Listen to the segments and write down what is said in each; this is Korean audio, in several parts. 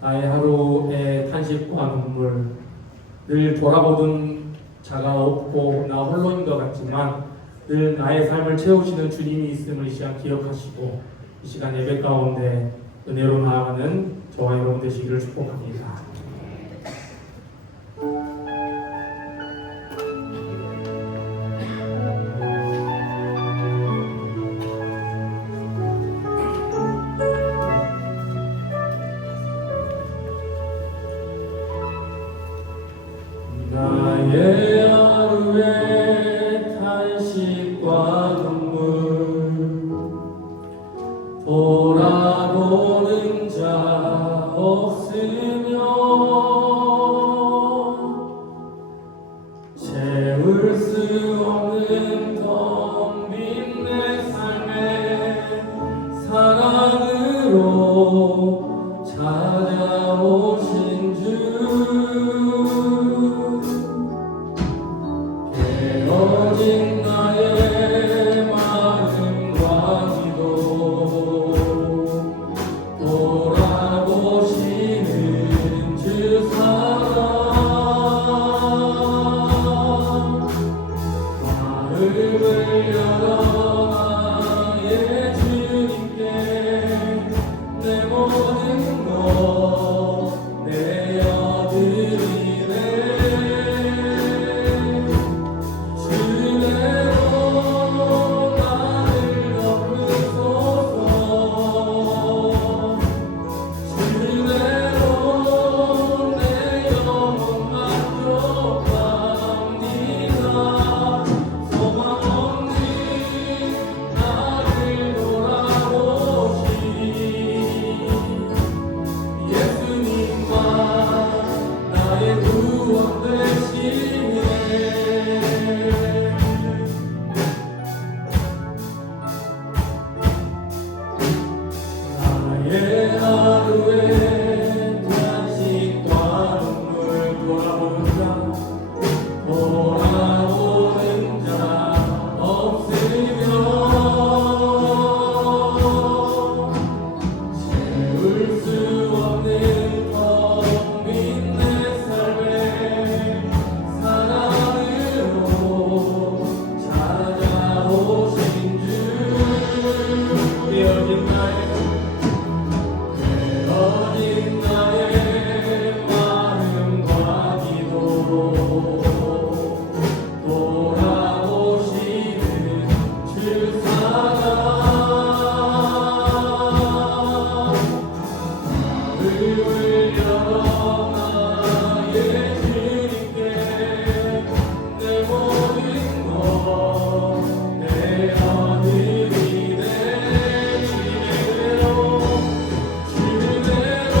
나의 하루의 탄식과 눈물, 늘 돌아보던 자가 없고 나 홀로인 것 같지만 늘 나의 삶을 채우시는 주님이 있음을 이 시간 기억하시고 이 시간 예배 가운데 은혜로 나아가는 저와 여러분 되시기를 축복합니다. 나의 하루의 탄식과 눈물, 돌아보는 자 없으며 채울 수 없는 텅 빈 내 삶의 사랑으로 찾아오신 주, 깨어진 나의 마음과 기도, 돌아보시는 주 사랑, 마음을 열어 나의 주님께 내 모든 것 내어드리네. 주대로 나를 덮으소서. 주대로 내 영혼 만족합니다. 소망 없는 나를 돌아보시 예수님만 나의 구원 되시네. 나의 하루의 탄식과 눈물, 돌아보는 자 없으며 채울 수 없는 텅 빈 내 삶의 사랑으로 찾아오신 주, 깨어진 나의 마음과 기도, 돌아보시는 주 사랑, 마음을 열어 나의 주님께 내 모든 것 내어드리네. 주대로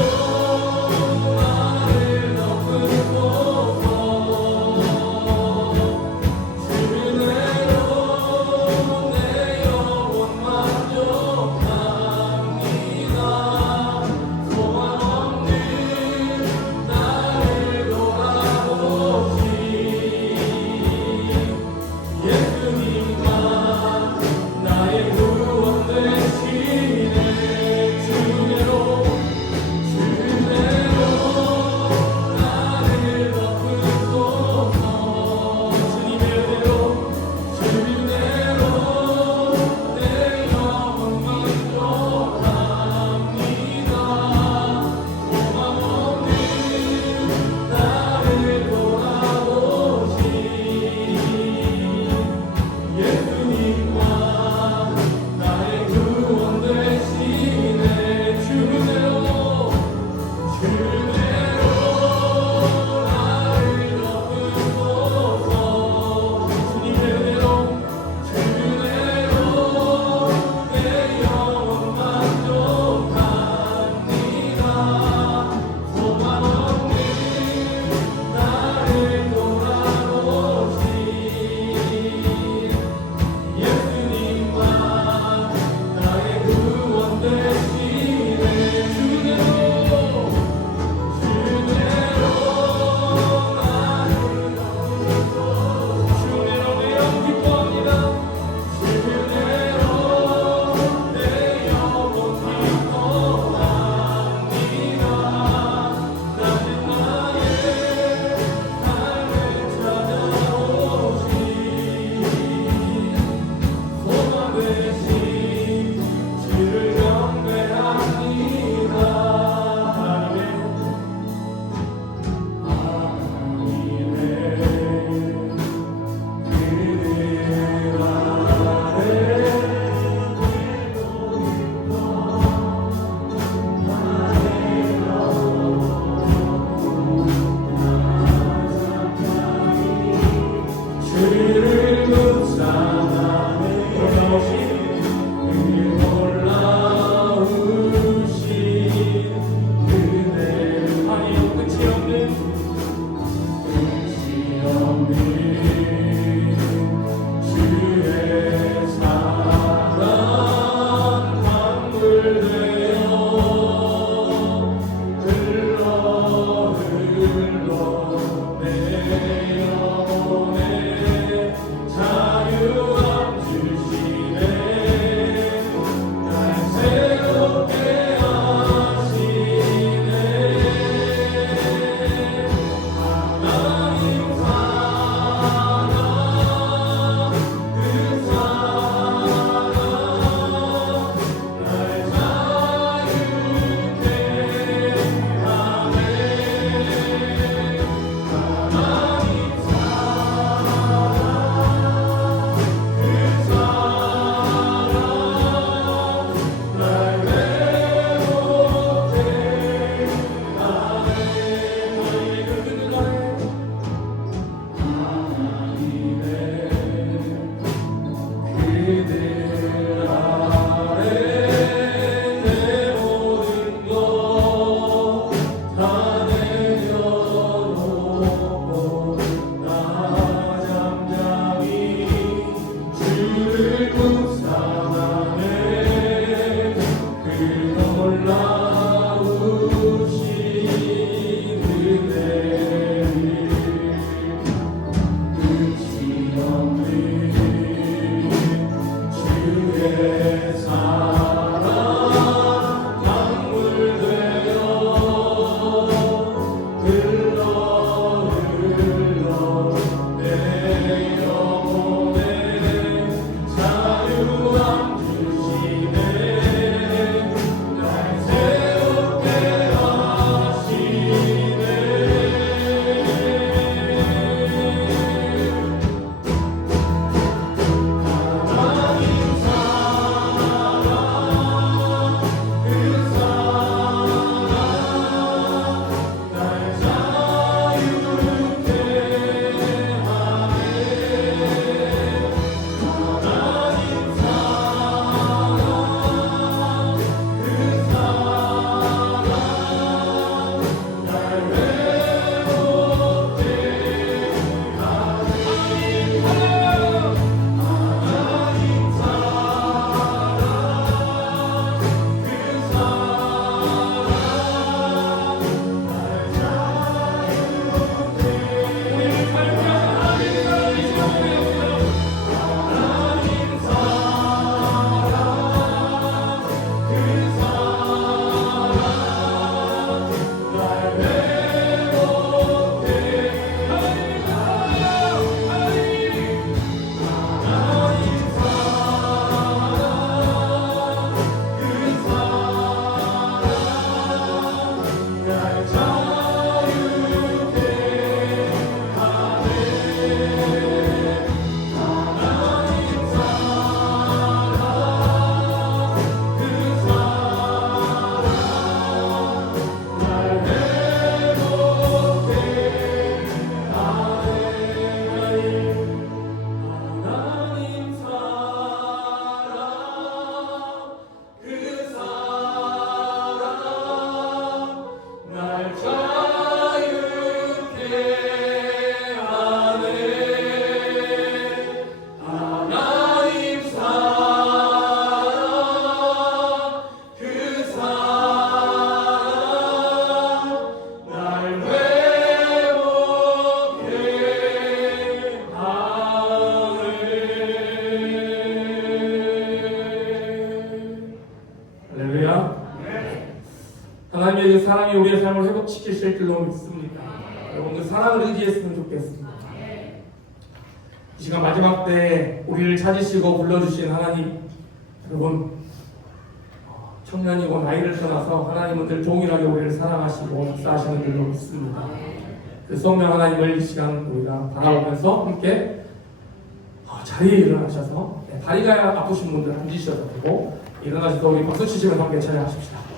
나를 덮으소서. 주대로 내 영혼 만족합니다. 소망 없는 하나님의 그 사랑이 우리의 삶을 회복시키실 줄로 믿습니다. 여러분 그 사랑을 의지했으면 좋겠습니다. 이 시간 마지막 때 우리를 찾으시고 불러주신 하나님, 여러분 청년이고 나이를 떠나서 하나님은 늘 동일하게 우리를 사랑하시고 역사하시는 줄로 믿습니다. 그 성령 하나님을 이 시간 우리가 바라보면서 함께 자리에 일어나셔서 다리가 아프신 분들 앉으셔도 되고 일어나셔서 우리 박수 치시면서 함께 찬양하십시다.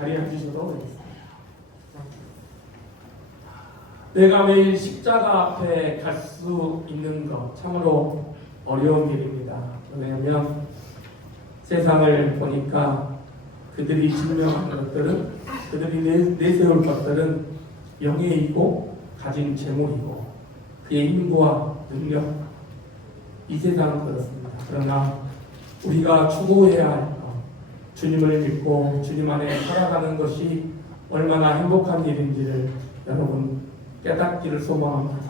자리에 앉으셔도 되겠습니다. 내가 매일 십자가 앞에 갈 수 있는 것 참으로 어려운 일입니다. 왜냐하면 세상을 보니까 그들이 증명한 것들은, 그들이 내세울 것들은 명예이고 가진 재물이고 그의 힘과 능력, 이 세상은 그렇습니다. 그러나 우리가 추구해야 할 것, 주님을 믿고 주님 안에 살아가는 것이 얼마나 행복한 일인지를 여러분 깨닫기를 소망합니다.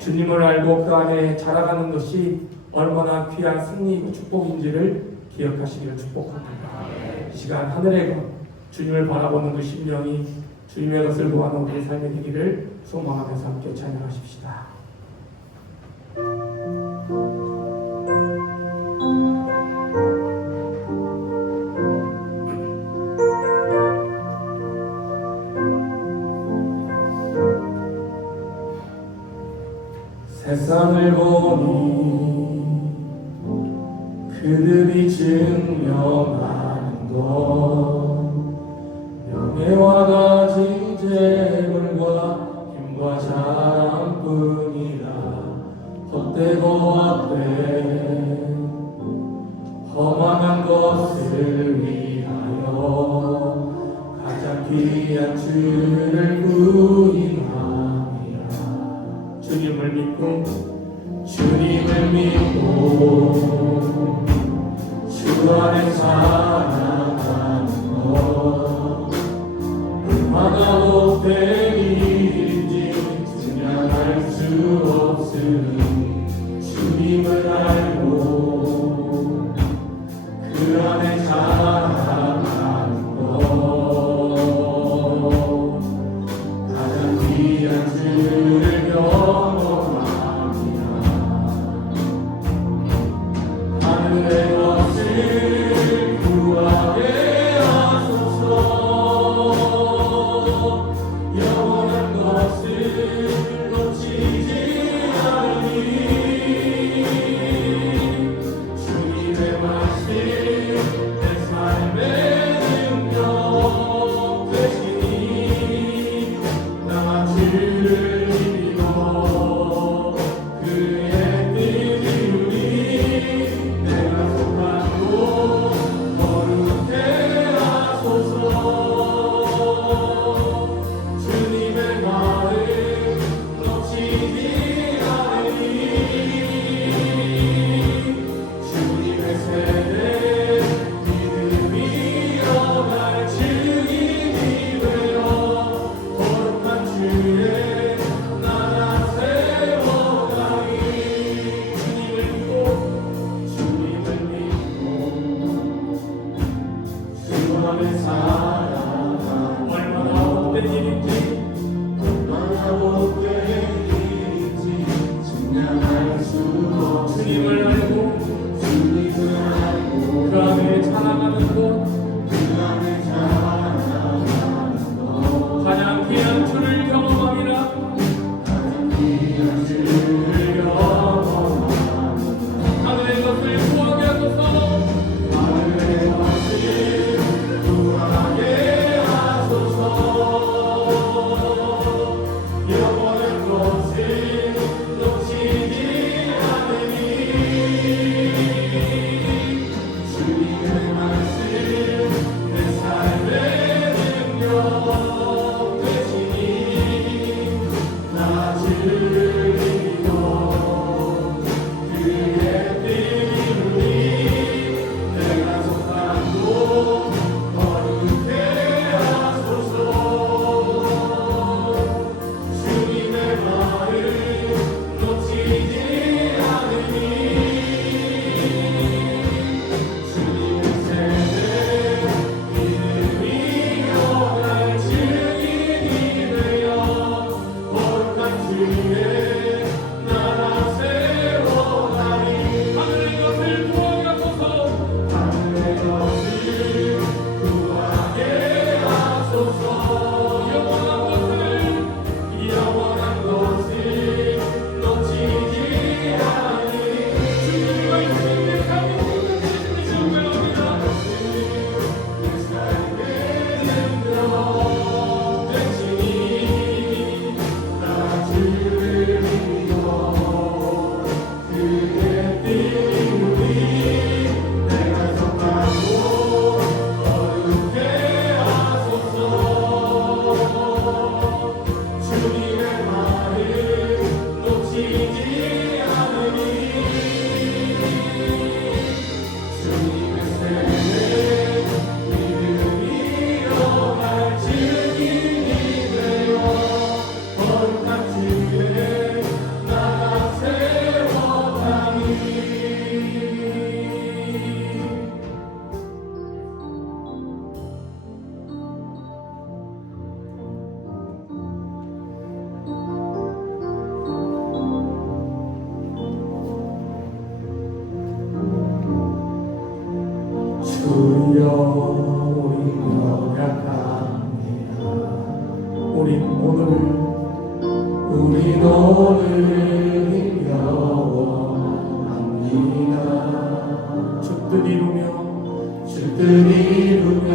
주님을 알고 그 안에 자라가는 것이 얼마나 귀한 승리이고 축복인지를 기억하시기를 축복합니다. 이 시간 하늘의 것, 주님을 바라보는 그 심령이 주님의 것을 구하는 우리의 삶이 되기를 소망하면서 함께 찬양하십시다. 세상을 보니 그들이 증명하는 것, 명예와 가진 재물과 힘과 자랑뿐이라. 헛되고 헛된 허망한 것을 위하여 가장 귀한 주를 부인함이라. 주님을 믿고 주 안에 살아가는 것, 얼마나 복된 일인지 증명할 수 없으니 주님을 알고 그 안에 살아가는 것, 가장 귀한 주를 경험합니다. 하늘의 것을 구하게 하소서. 영원한 것을 놓치지 않으니 주님의 말씀 내 삶의 능력 되시니 나 주를 믿어 그의 뜻 이루리. 내가 속한 곳 거룩해 하소서. 주님의 마음 놓치지 않으니 주님의 세대 믿음이 일어날 증인이 되어 거룩한 주의 나라 세워가리. 주님을 믿고 주 안에 살아가 얼마나 복된 일인지 증명할 수 없어. 주님을 알고 그 안에 살아가는 것, 가장 귀한 주를 경험함이라. 하늘의 것을 구하게 하소서. 하늘의 것을 구하게 주여 우리 연약합니다. 우린 오늘 힘겨워합니다. 주뜻 이루며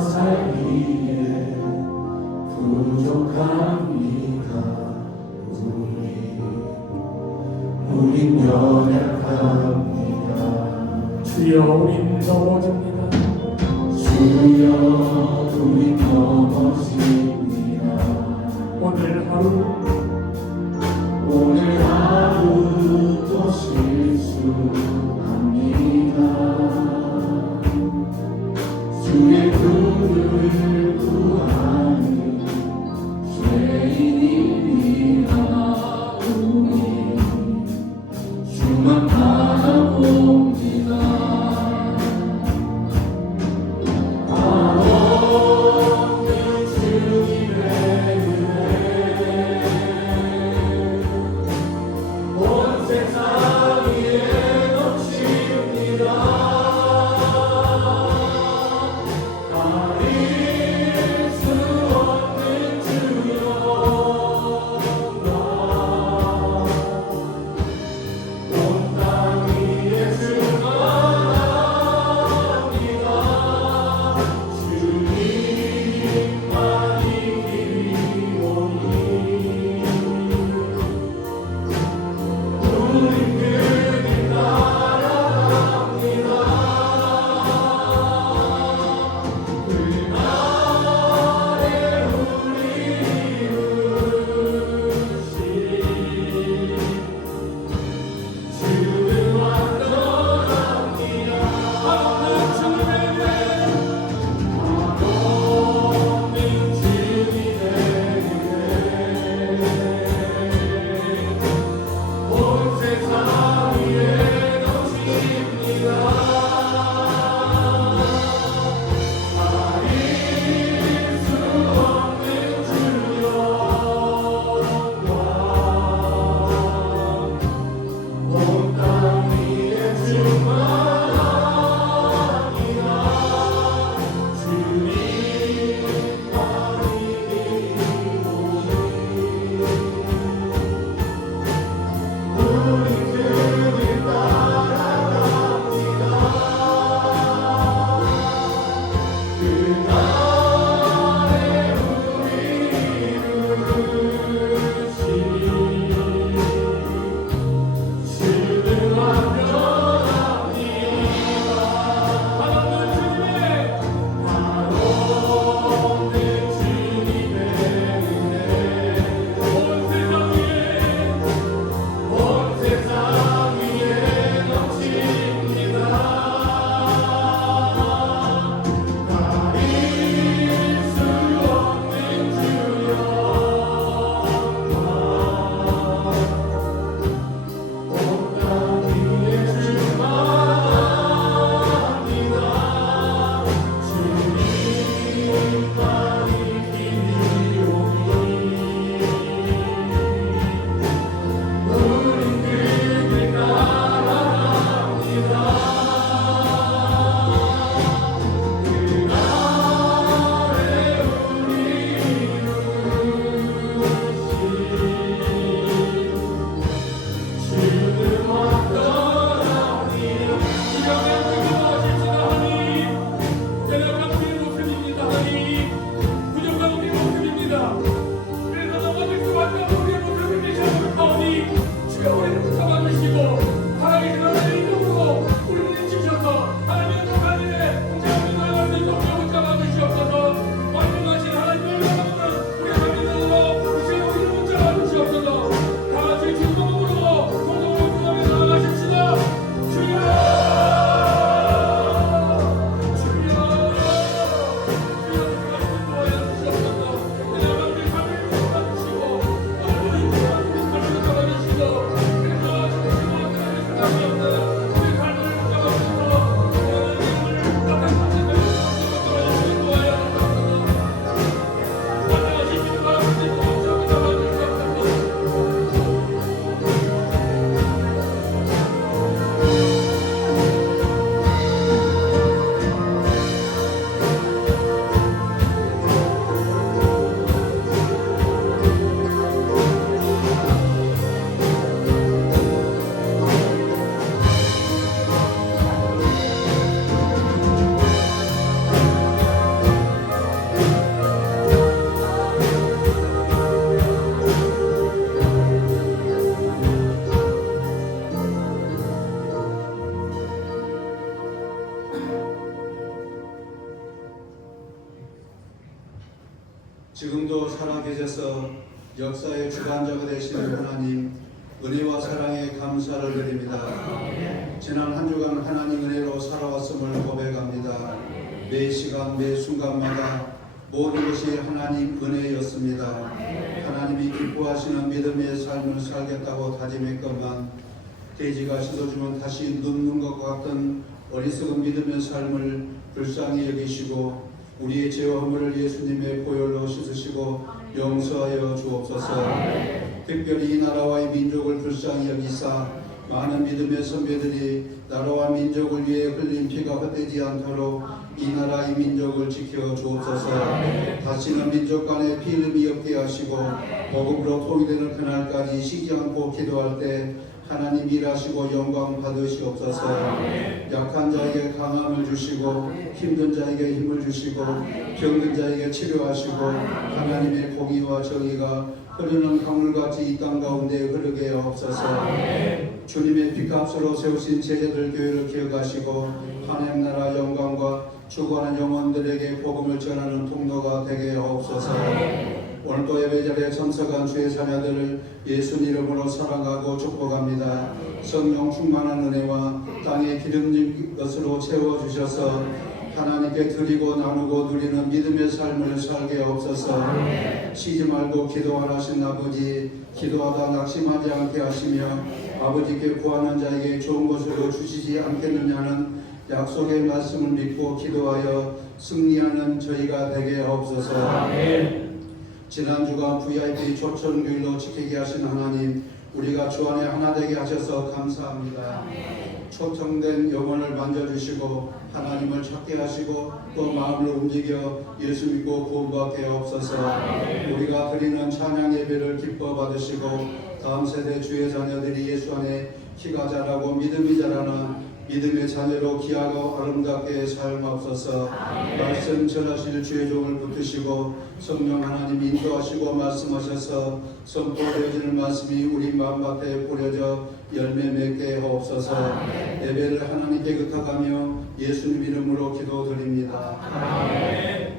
살기에 부족합니다. 우린 연약합니다. 주여 우린 넘어집니다. 주여 우린 넘어집니다. 오늘 하루도 실수합니다. 주의 부를 구하는 죄인입니다. 우리 주만 바라봅니다. 아없는 주님의 은혜 온 세상 위에 넘칩니다. 다리 지금도 살아계셔서 역사의 주관자가 되시는 하나님, 은혜와 사랑에 감사를 드립니다. 지난 한 주간 하나님 은혜로 살아왔음을 고백합니다. 매 시간 매 순간마다 모든 것이 하나님 은혜였습니다. 하나님이 기뻐하시는 믿음의 삶을 살겠다고 다짐했건만 돼지가 씻어주면 다시 눕는 것과 같은 어리석은 믿음의 삶을 불쌍히 여기시고 우리의 죄와 허물을 예수님의 보혈로 씻으시고 용서하여 주옵소서. 특별히 이 나라와의 민족을 불쌍히 여기사 많은 믿음의 선배들이 나라와 민족을 위해 흘린 피가 헛되지 않도록 이 나라 이 민족을 지켜 주옵소서. 다시는 민족 간에 피흘림이 없게 하시고 복음으로 통일되는 그날까지 쉬지 않고 기도할 때 하나님 일하시고 영광 받으시옵소서. 약한 자에게 강함을 주시고 힘든 자에게 힘을 주시고 병든 자에게 치료하시고 하나님의 공의와 정의가 흐르는 강물같이 이 땅 가운데 흐르게 하옵소서. 주님의 피값으로 세우신 제자들 교회를 기억하시고 하나님 나라 영광과 추구하는 영혼들에게 복음을 전하는 통로가 되게 하옵소서. 오늘도 예배자리에 참석한 주의 자녀들을 예수 이름으로 사랑하고 축복합니다. 성령 충만한 은혜와 땅에 기름진 것으로 채워주셔서 하나님께 드리고 나누고 누리는 믿음의 삶을 살게 하옵소서. 쉬지 말고 기도 안 하신 아버지, 기도하다 낙심하지 않게 하시며 아버지께 구하는 자에게 좋은 것으로 주시지 않겠느냐는 약속의 말씀을 믿고 기도하여 승리하는 저희가 되게 하옵소서. 지난 주간 VIP 초청교일로 지키게 하신 하나님, 우리가 주 안에 하나 되게 하셔서 감사합니다. 초청된 영혼을 만져주시고 하나님을 찾게 하시고 또 마음을 움직여 예수 믿고 구원받게 하옵소서. 우리가 드리는 찬양 예배를 기뻐 받으시고 다음 세대 주의 자녀들이 예수 안에 키가 자라고 믿음이 자라는 믿음의 자녀로 귀하고 아름답게 삶하옵소서. 말씀 전하실 주의 종을 붙드시고 성령 하나님 인도하시고 말씀하셔서 선포되어지는 말씀이 우리 마음밭에 뿌려져 열매 맺게 하옵소서. 예배를 하나님께 의탁하며 예수님 이름으로 기도드립니다. 아멘.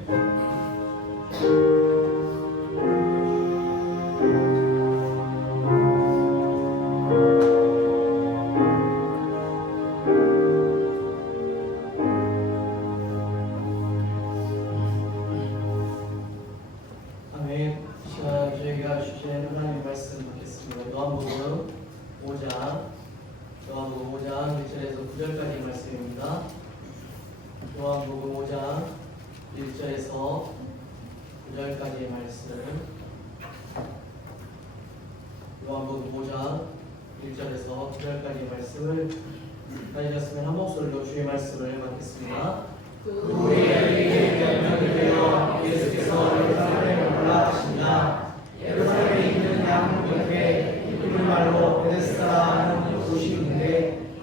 저희가 주신 하나님의 말씀 받겠습니다. 요한복음 5장 1절에서 9절까지 말씀입니다. 요한복음 5장 1절에서 9절까지의 말씀. 요한복음 5장 1절에서 9절까지의 말씀을 가지셨으면 한 목소리로 주의 말씀을 받겠습니다. 우리에게 명령을 내어 예수께서 예루살렘에 올라가시나 예루살렘에 있는 양문에 이름을 말로 베데스다라는 곳이 있는데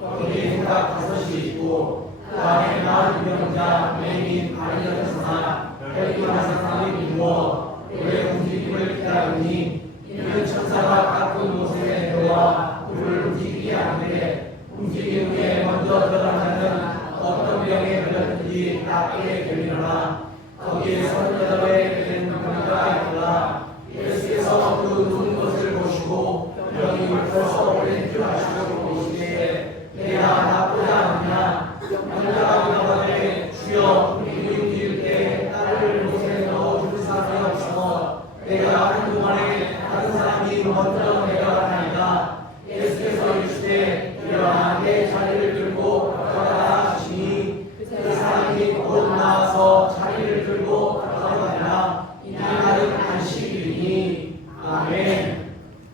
거기에 딱 5이 있고 그 안에 나은 병자 맹인 아리는 사람 혈기한 사람이 누워 그의 움직임을 기다리니 이는 천사가 가쁜 모습에 들어와 그를 움직이게 하는데 움직임 후에 먼저 들어가는 어떤 병에 걸렸든지 낫게 되리라. 거기에 38의 된 병자가 있더라. 예수께서 그 누운 것을 보시고 병이 훑어서 오랜 줄 아시고 보시기에 내가 나쁘지 않느냐. 병자가 대답하되 주여 우리 움직일 때 나를 못에 넣어줄 사람이 없어 내가 하는 동안에 다른 사람이 먼저 내려가나이다. 예수께서 이르시되 일어나 내 자리를 들고 걸어가라 하시니 그 사람이 곧 나와서 자리를 들고 걸어가니라. 이 날은 안식일이니. 아멘.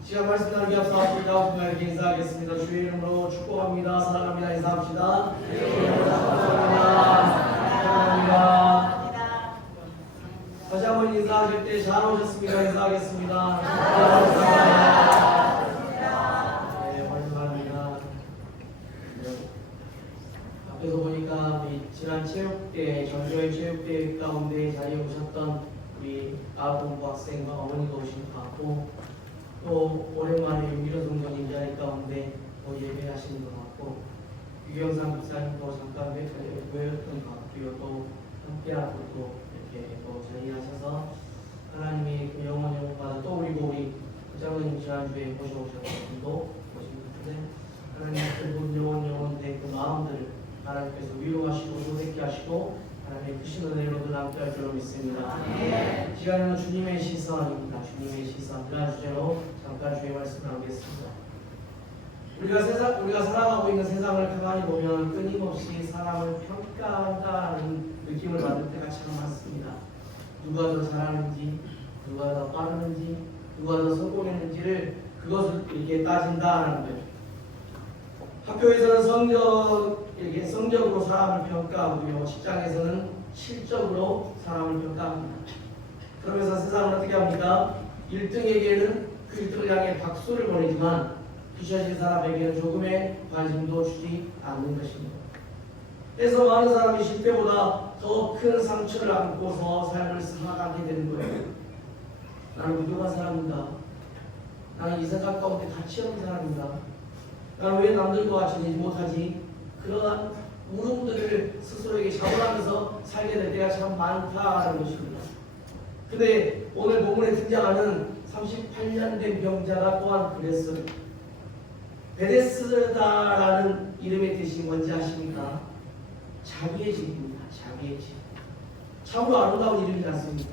시간 말씀 나누기 앞서 앞으로 분야에게 인사하겠습니다. 주의 이름으로 축복합니다. 사랑합니다. 인사합시다. 주의 이름으로 축복합니다. 사랑합니다. 다시 한번 인사하실 때 잘 오셨습니다. 인사하겠습니다. 네, 감사합니다. 앞에서 보니까 우리 지난 체육대, 전주의 체육대 가운데 자리에 오셨던 우리 아동부 학생과 어머니가 오신 것 같고 또 오랜만에 윤기로 성도님 자리 가운데 또 예배하시는 것 같고 유경상 목사님도 잠깐 보였던 것 같고요. 또 함께하고 또 이렇게 또 자리하셔서 하나님이 그 영원과 또 그리고 우리 장로님 지난주에 모셔오셨던 분도 모신 분인데 하나님 그분 영원된 그 마음들을 하나님께서 위로하시고 소생케 하시고 하나님의 크신 은혜로도 남게 할 줄로 믿습니다. 시간은 주님의 시선입니다. 주님의 시선. 그런 주제로 잠깐 주의 말씀 나누겠습니다. 우리가 살아가고 있는 세상을 가만히 보면 끊임없이 사람을 평가한다는 느낌을 받을 때가 참 많습니다. 누가 더 잘하는지, 누가 더 빠르는지, 누가 더 성공했는지를 그것을 이렇게 따진다는 거예요. 학교에서는 성적으로 사람을 평가하고요. 직장에서는 실적으로 사람을 평가합니다. 그러면서 세상은 어떻게 합니까? 1등에게는 그 1등을 향해 박수를 보내지만 뒤처진 사람에게는 조금의 관심도 주지 않는 것입니다. 그래서 많은 사람이 실패보다 더 큰 상처를 안고서 삶을 살아가게 되는 거예요. 나는 부족한 사람인가? 나는 이 세상 가운데 가치 없는 사람인가? 나는 왜 남들과 같이 되지 못하지? 그러한 물음들을 스스로에게 자문하면서 살게 될 때가 참 많다는 것입니다. 근데 오늘 본문에 등장하는 38년 된 병자가 또한 그랬어요. 베데스다라는 이름의 뜻이 뭔지 아십니까? 자비의 집입니다. 자비의 집. 참으로 아름다운 이름이지 않습니까?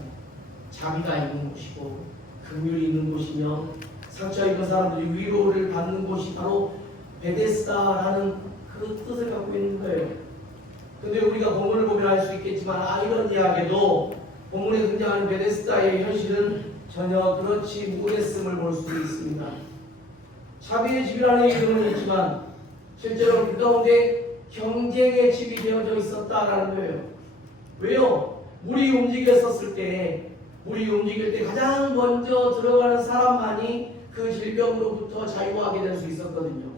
자비가 있는 곳이고 긍휼이 있는 곳이며 상처 입은 사람들이 위로를 받는 곳이 바로 베데스다라는 그 뜻을 갖고 있는 거예요. 근데 우리가 본문을 보면 알 수 있겠지만 아이러니하게도 본문에 등장하는 베데스다의 현실은 전혀 그렇지 못했음을 볼 수 있습니다. 자비의 집이라는 이름은 있지만 실제로 그 가운데 경쟁의 집이 되어져 있었다라는 거예요. 왜요? 물이 움직일 때 가장 먼저 들어가는 사람만이 그 질병으로부터 자유하게 될 수 있었거든요.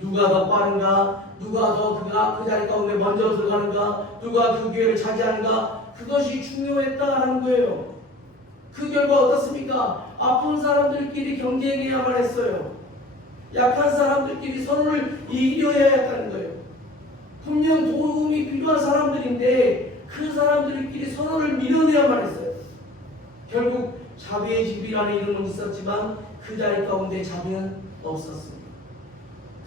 누가 더 빠른가? 누가 더 그 자리 가운데 먼저 들어가는가? 누가 그 기회를 차지하는가? 그것이 중요했다라는 거예요. 그 결과 어떻습니까? 아픈 사람들끼리 경쟁해야만 했어요. 약한 사람들끼리 서로를 이겨야 했다는 거예요. 분명 도움이 필요한 사람들인데 그 사람들끼리 서로를 밀어내야만 했어요. 결국 자비의 집이라는 이름은 있었지만 그 자리 가운데 자비는 없었습니다.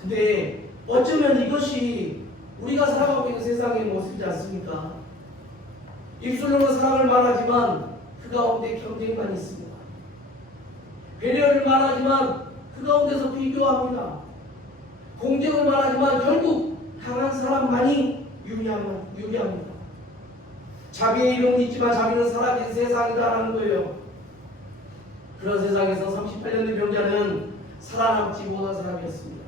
근데 어쩌면 이것이 우리가 살아가고 있는 세상의 모습이지 않습니까? 입술로는 사랑을 말하지만 그 가운데 경쟁만 있습니다. 배려를 말하지만 그 가운데서 비교합니다. 공정을 말하지만 결국 강한 사람만이 유리합니다. 자비의 이름은 있지만 자비는 사라진 세상이라는 거예요. 그런 세상에서 38년 된 병자는 살아남지 못한 사람이었습니다.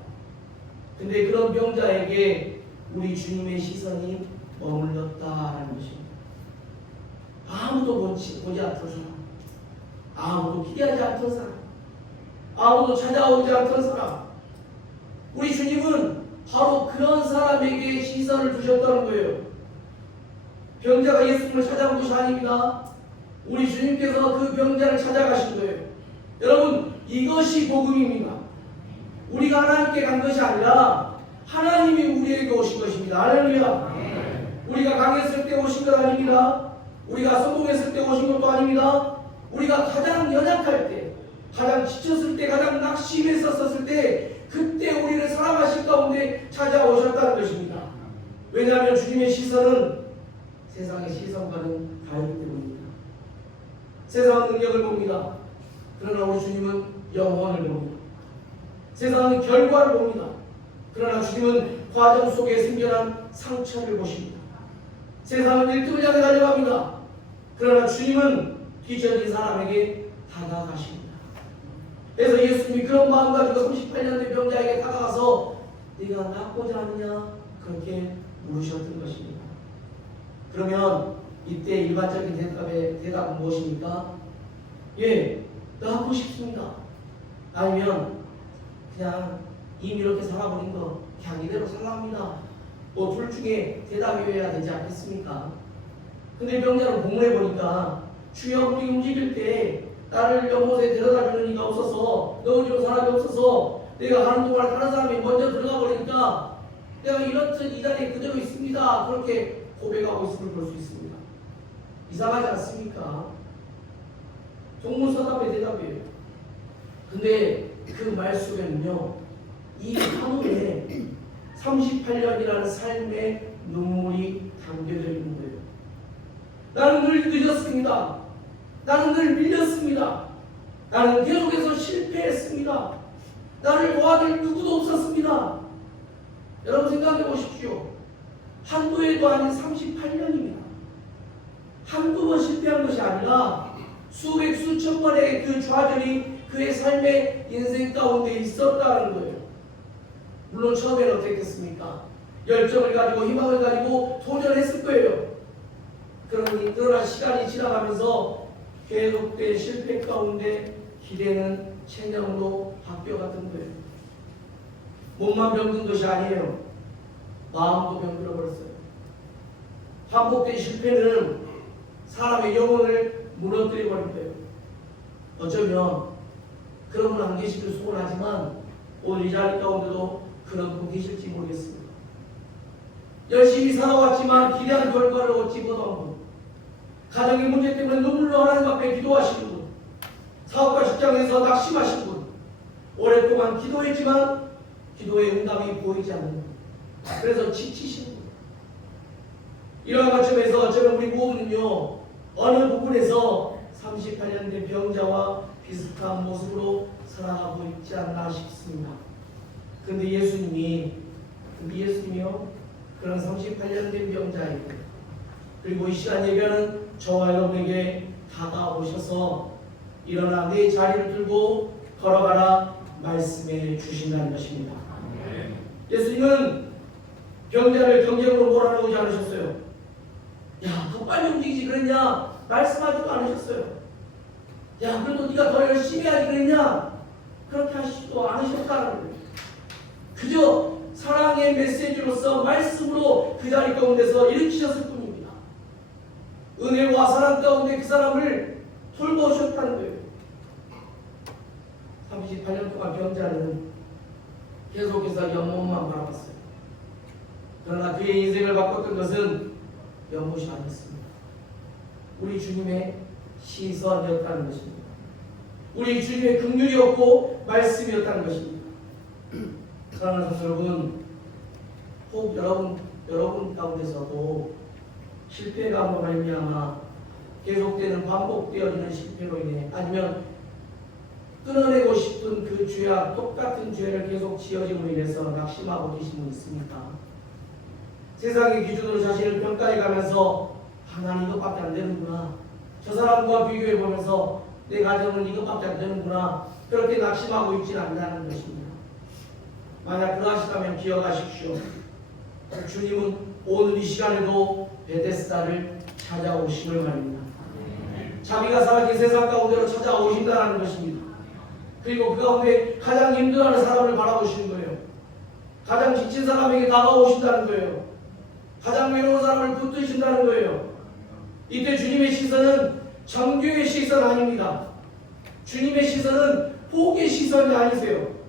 근데 그런 병자에게 우리 주님의 시선이 머물렀다는 것입니다. 아무도 보지 않던 사람, 아무도 기대하지 않던 사람, 아무도 찾아오지 않던 사람, 우리 주님은 바로 그런 사람에게 시선을 두셨다는 거예요. 병자가 예수님을 찾아온 것이 아닙니다. 우리 주님께서 그 병자를 찾아가신 거예요. 여러분, 이것이 복음입니다. 우리가 하나님께 간 것이 아니라 하나님이 우리에게 오신 것입니다. 할렐루야. 우리가 강했을 때 오신 것 아닙니다. 우리가 성공했을 때 오신 것도 아닙니다. 우리가 가장 연약할 때, 가장 지쳤을 때, 가장 낙심했었을 때, 그때 우리를 사랑하실 가운데 찾아오셨다는 것입니다. 왜냐하면 주님의 시선은 세상의 시선과는 다르기 때문입니다. 세상은 능력을 봅니다. 그러나 우리 주님은 영혼을 봅니다. 세상은 결과를 봅니다. 그러나 주님은 과정 속에 생겨난 상처를 보십니다. 세상은 1등을 향해 달려갑니다. 그러나 주님은 뒤처진 사람에게 다가가십니다. 그래서 예수님이 그런 마음 가지고 38년 된 병자에게 다가가서 네가 낫고자 하느냐? 그렇게 물으셨던 것입니다. 그러면 이때 일반적인 대답은 무엇입니까? 예, 낫고 싶습니다. 아니면 그냥 이미 이렇게 살아버린 거 그냥 이대로 살랍니다. 뭐 둘 중에 대답이어야 되지 않겠습니까? 근데 병자는 본문에 보니까 주여 우리 움직일 때 나를 연못에 데려다주는 이가 없어서 넣어주는 사람이 없어서 내가 가는 동안 다른 사람이 먼저 들어가 버리니까 내가 이렇듯 이 자리에 그대로 있습니다. 그렇게 고백하고 있음을 볼 수 있습니다. 이상하지 않습니까? 동문서답의 대답이에요. 근데 그 말 속에는요, 이 한우에 38년이라는 삶의 눈물이 담겨져 있는 거예요. 나는 늘 늦었습니다. 나는 늘 밀렸습니다. 나는 계속해서 실패했습니다. 나를 도와줄 누구도 없었습니다. 여러분 생각해 보십시오. 한두 해도 아닌 38년입니다. 한두 번 실패한 것이 아니라 수백 수천 번의 그 좌절이 그의 삶의 인생 가운데 있었다는 거예요. 물론 처음에는 어땠겠습니까? 열정을 가지고 희망을 가지고 도전했을 거예요. 그러나 시간이 지나가면서 계속된 실패 가운데 기대는 체념으로 바뀌어갔던 거예요. 몸만 병든 것이 아니에요. 마음도 병들어 버렸어요. 반복된 실패는 사람의 영혼을 무너뜨려 버릴 거예요. 어쩌면 그런 분 안 계시길 소원하지만 오늘 이 자리 가운데도 그런 분 계실지 모르겠습니다. 열심히 살아왔지만 기대한 결과를 얻지 못한 분, 가정의 문제 때문에 눈물로 하나님 앞에 기도하시는 분, 사업과 직장에서 낙심하신 분, 오랫동안 기도했지만 기도의 응답이 보이지 않는 분, 그래서 지치시는 분. 이러한 관점에서 어쩌면 우리 모두는요, 어느 부분에서 38년 된 병자와 비슷한 모습으로 살아가고 있지 않나 싶습니다. 근데 예수님이요, 그런 38년 된 병자예요. 그리고 이 시간 예배는 저와 여러분에게 다가오셔서 일어나 내 자리를 들고 걸어가라 말씀해 주신다는 것입니다. 예수님은 병자를 경쟁으로 몰아넣지 않으셨어요. 야, 더 빨리 움직이지 그랬냐? 말씀하지도 않으셨어요. 야, 그래도 네가 더 열심히 하지 그랬냐? 그렇게 하시지도 않으셨다는 거예요. 그저 사랑의 메시지로서 말씀으로 그 자리 가운데서 일으키셨을 뿐입니다. 은혜와 사랑 가운데 그 사람을 돌보셨다는 거예요. 38년 동안 병자는 계속해서 연못만 바라봤어요. 그러나 그의 인생을 바꿨던 것은 연못이 아니었습니다. 우리 주님의 시선이었다는 것입니다. 우리 주님의 긍휼이었고 말씀이었다는 것입니다. 사랑하는 성도 여러분, 혹 여러분 가운데서도 실패감으로 말미암아 계속되는 반복되어지는 실패로 인해 아니면 끊어내고 싶은 그 죄악, 똑같은 죄를 계속 지어짐으로 인해서 낙심하고 계신 분 있습니까? 세상의 기준으로 자신을 평가해가면서 난 이것밖에 안 되는구나, 저 사람과 비교해보면서 내 가정은 이것밖에 안 되는구나, 그렇게 낙심하고 있지는 않다는 것입니다. 만약 그러하시다면 기억하십시오. 주님은 오늘 이 시간에도 베데스다를 찾아오심을 말입니다. 자비가 사라진 세상 가운데로 찾아오신다는 것입니다. 그리고 그 가운데 가장 힘들어하는 사람을 바라보시는 거예요. 가장 지친 사람에게 다가오신다는 거예요. 가장 외로운 사람을 붙드신다는 거예요. 이때 주님의 시선은 정죄의 시선 아닙니다. 주님의 시선은 포기의 시선이 아니세요.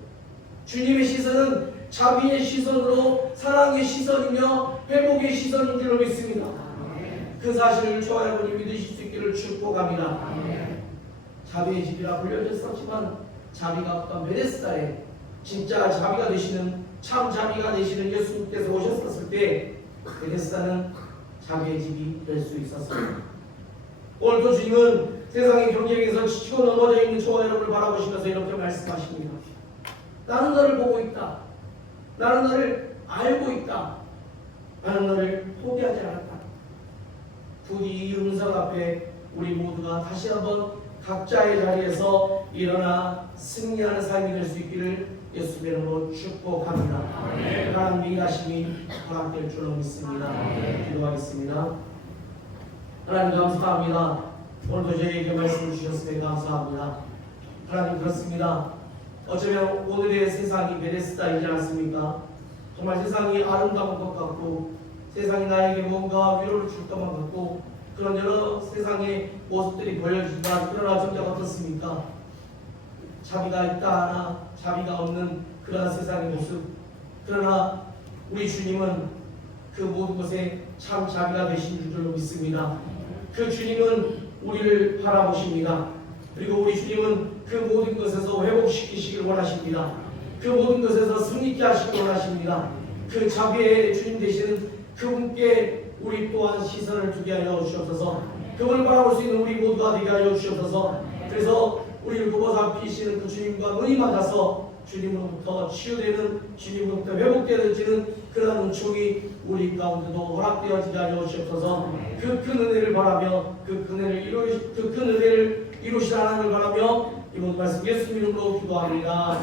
주님의 시선은 자비의 시선으로 사랑의 시선이며 회복의 시선인 줄로 믿습니다. 그 사실을 저와 여러분이 믿으실 수 있기를 축복합니다. 자비의 집이라 불려졌었지만 자비가 없던 베데스다에 진짜 자비가 되시는, 참 자비가 되시는 예수님께서 오셨었을 때 베데스다는 자비의 집이 될 수 있었습니다. 오늘도 주님은 세상의 경쟁에서 지치고 넘어져 있는 저와 여러분을 바라보시면서 이렇게 말씀하십니다. 나는 너를 보고 있다. 나는 너를 알고 있다. 나는 너를 포기하지 않았다. 부디 이 음성 앞에 우리 모두가 다시 한번 각자의 자리에서 일어나 승리하는 삶이 될 수 있기를 예수 이름으로 축복합니다. 하나님의 일하심이 허락될 줄로 믿습니다. 기도하겠습니다. 하나님 감사합니다. 오늘도 저희에게 말씀을 주셨으니 감사합니다. 하나님 그렇습니다. 어쩌면 오늘의 세상이 베데스다이지 않습니까? 정말 세상이 아름다운 것 같고 세상이 나에게 뭔가 위로를 줄 것만 같고 그런 여러 세상의 모습들이 보여지지만 그러나 정작 어떻습니까? 자비가 있다 하나 자비가 없는 그러한 세상의 모습. 그러나 우리 주님은 그 모든 것에 참 자비가 되신 줄로 믿습니다. 그 주님은 우리를 바라보십니다. 그리고 우리 주님은 그 모든 것에서 회복시키시길 원하십니다. 그 모든 것에서 승리케 하시길 원하십니다. 그 자비의 주님 되시는 그분께 우리 또한 시선을 두게 하여 주시옵소서. 그분을 바라볼 수 있는 우리 모두가 되게 하여 주시옵소서. 그래서 우리를 보살피시는 그 주님과 눈이 맞아서 주님으로부터 치유되는, 주님으로부터 회복되어지는 그러한 은총이 우리 가운데도 허락되어지게 하여 주시옵소서. 그 큰 은혜를 바라며 그 큰 은혜를 이루시라 하나님을 바라며 이번 말씀 예수님 이름으로 기도합니다.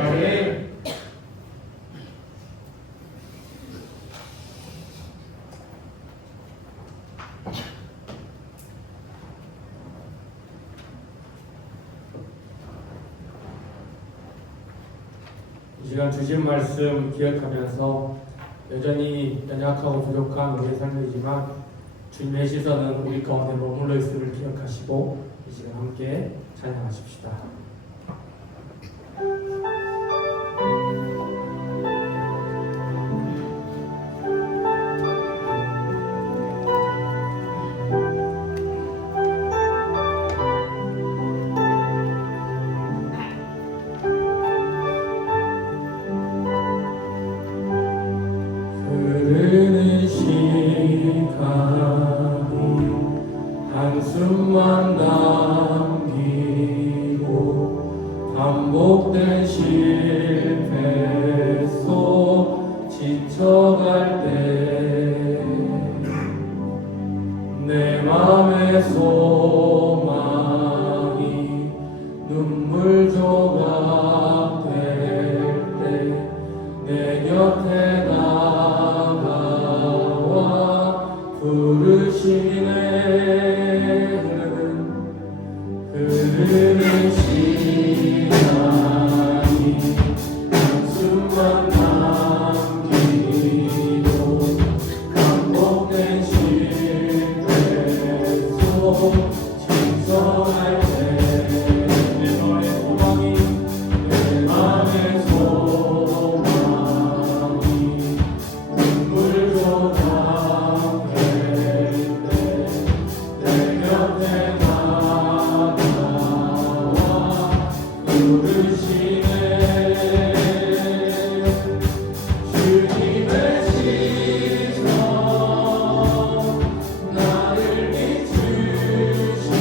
아멘. 이 시간 주신 말씀 기억하면서 여전히 연약하고 부족한 우리의 삶이지만 주님의 시선은 우리 가운데 머물러 있음을 기억하시고 이 시간 함께 찬양하십시다. 흐르는 시간이 한숨만 남기고 반복된 실패 속 지쳐갈 때 내 맘의 소망이 눈물 조각 될 때 내 곁에 나가와 부르시네. 흐르는 시간이 한숨만 남기고 반복된 실패 속 진정할 때 내 맘의 소망이 눈물 조각될 때 내 곁에 부르시네. 주님의 시선 나를 비추셔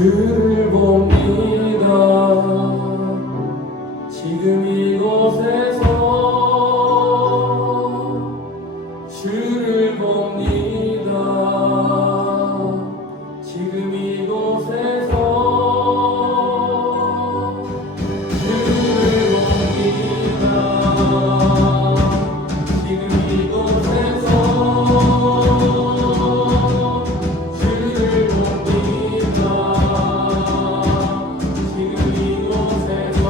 주를 봅니다. 지금 이곳에서 주를 봅니다. 지금 이곳에서 주를 봅니다. 지금 이곳에서 주를 봅니다. 지금 이곳에서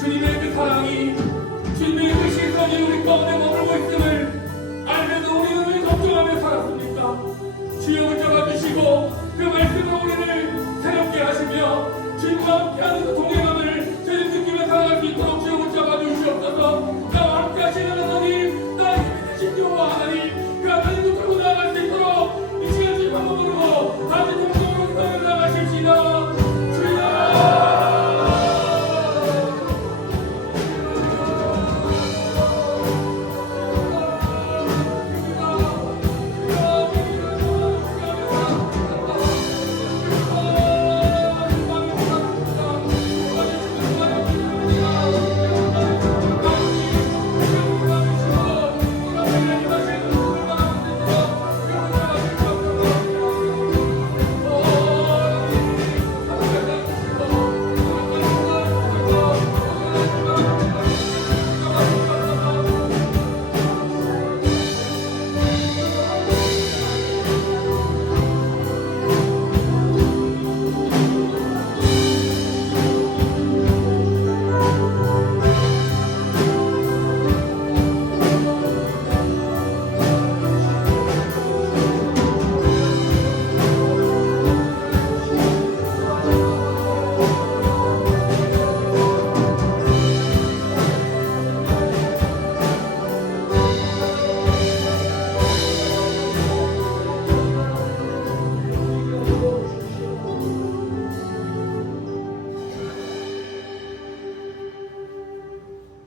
주님의 그 사랑이 주님의 그 신선이 우리 가운데 머물고 있음을 알면서 우리는 왜 걱정하며 살았습니까? 주여 붙잡아 주시고 그 말씀으로 우리를 새롭게 하시며 주님과 함께하는 그 동행함을 저희 느끼며 살아갈 수 있도록 주여 붙잡아 주시옵소서. 나와 함께 하시는 하나님, 나의 힘이 되신 여호와 하나님, 그 하나님을 끌고 나아갈 수 있도록 이 시간 주님 한번 부르고 아주 동성으로 세워 나가십시다. 주여.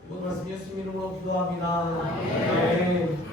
이번 말씀 예수님 이름으로 기도합니다. 아멘.